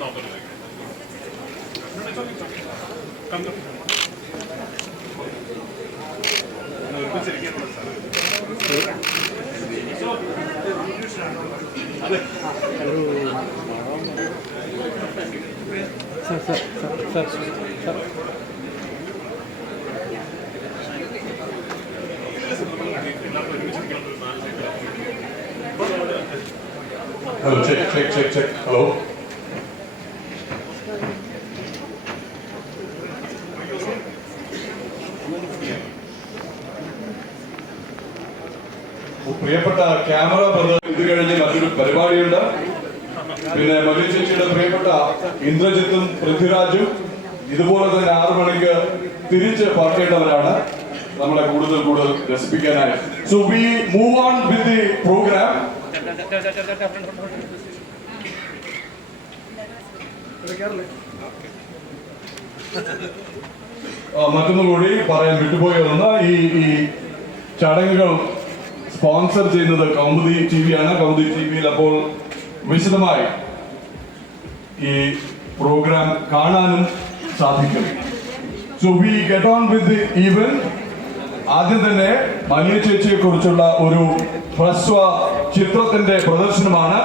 നോക്കാം Hello, check, check, check, check. Hello. പ്രിയപ്പെട്ട camera brother ഇത് കഴിഞ്ഞ് മറ്റൊരു പരിപാടിയുണ്ട്. പിന്നെ മകൻ ചേച്ചിയുടെ പ്രിയപ്പെട്ട ഇന്ദ്രജിത്തും പൃഥ്വിരാജും ഇതുപോലെ തന്നെ ആറു മണിക്ക് തിരിച്ച് പറക്കേണ്ടവരാണ് നമ്മളെ കൂടുതൽ കൂടുതൽ രസിപ്പിക്കാനായി. So we move on with the program മറ്റൊന്നും കൂടി പറയാൻ വിട്ടുപോയതെന്ന് ഈ ഈ ചടങ്ങുകൾ സ്പോൺസർ ചെയ്യുന്നത് കൗമുദി ടി വി ആണ് കൗമുദി ടി വിയിൽ അപ്പോൾ വിശദമായി ഈ പ്രോഗ്രാം കാണാനും സാധിക്കും. So we get on with even ആദ്യം തന്നെ മനിയ ചേച്ചിയെ കുറിച്ചുള്ള ഒരു ഹ്രസ്വ ചിത്രത്തിന്റെ പ്രദർശനമാണ്.